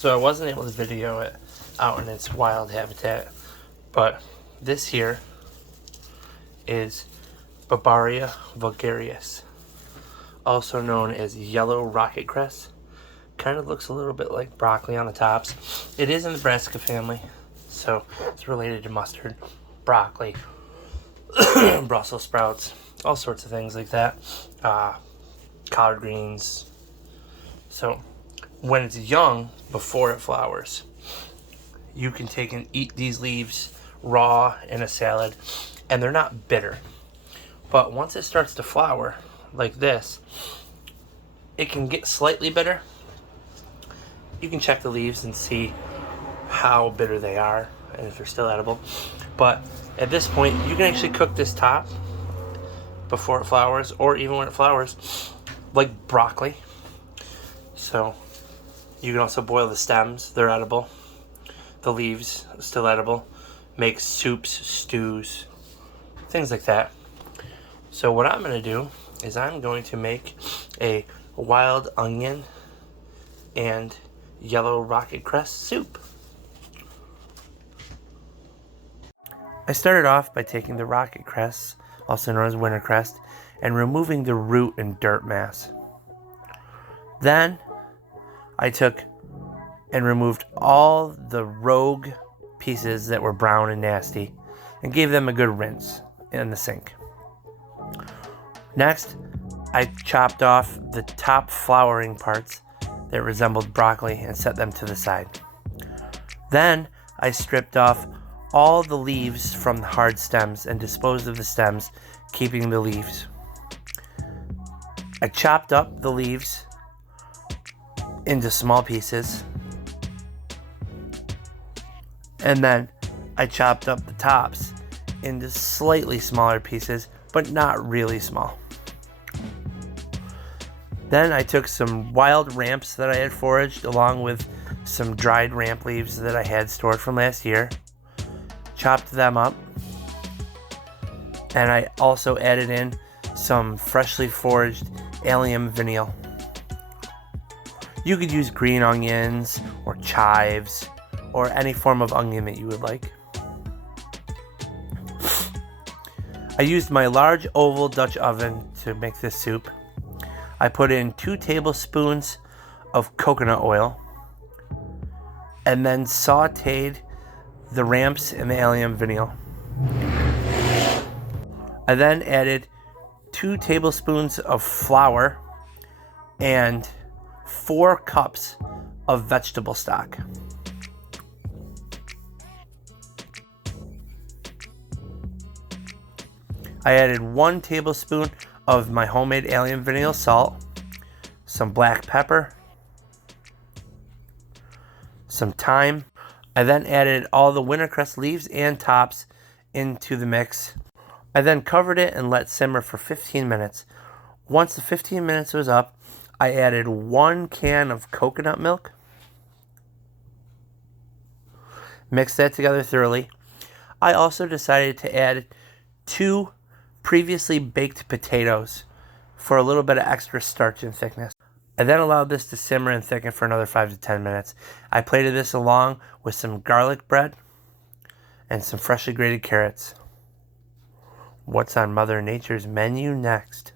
So I wasn't able to video it out in its wild habitat, but this here is Barbarea vulgaris, also known as yellow rocket cress. Kind of looks a little bit like broccoli on the tops. It is in the brassica family, so it's related to mustard, broccoli, Brussels sprouts, all sorts of things like that. Collard greens. So when it's young, before it flowers, you can take and eat these leaves raw in a salad, and they're not bitter. But once it starts to flower like this, it can get slightly bitter. You can check the leaves and see how bitter they are and if they're still edible. But at this point, you can actually cook this top before it flowers, or even when it flowers, like broccoli. So you can also boil the stems, they're edible. The leaves, still edible. Make soups, stews, things like that. So what I'm going to do is I'm going to make a wild onion and yellow rocket cress soup. I started off by taking the rocket cress, also known as wintercress, and removing the root and dirt mass. Then I took and removed all the rogue pieces that were brown and nasty and gave them a good rinse in the sink. Next, I chopped off the top flowering parts that resembled broccoli and set them to the side. Then I stripped off all the leaves from the hard stems and disposed of the stems, keeping the leaves. I chopped up the leaves into small pieces, and then I chopped up the tops into slightly smaller pieces, but not really small. Then I took some wild ramps that I had foraged along with some dried ramp leaves that I had stored from last year, chopped them up, and I also added in some freshly foraged allium vanille. You could use green onions or chives or any form of onion that you would like. I used my large oval Dutch oven to make this soup. I put in 2 tablespoons of coconut oil and then sauteed the ramps and the allium vanille. I then added 2 tablespoons of flour and 4 cups of vegetable stock. I added 1 tablespoon of my homemade allium vanille salt, some black pepper, some thyme. I then added all the wintercress leaves and tops into the mix. I then covered it and let simmer for 15 minutes. Once the 15 minutes was up, I added 1 can of coconut milk. Mixed that together thoroughly. I also decided to add 2 previously baked potatoes for a little bit of extra starch and thickness. I then allowed this to simmer and thicken for another 5 to 10 minutes. I plated this along with some garlic bread and some freshly grated carrots. What's on Mother Nature's menu next?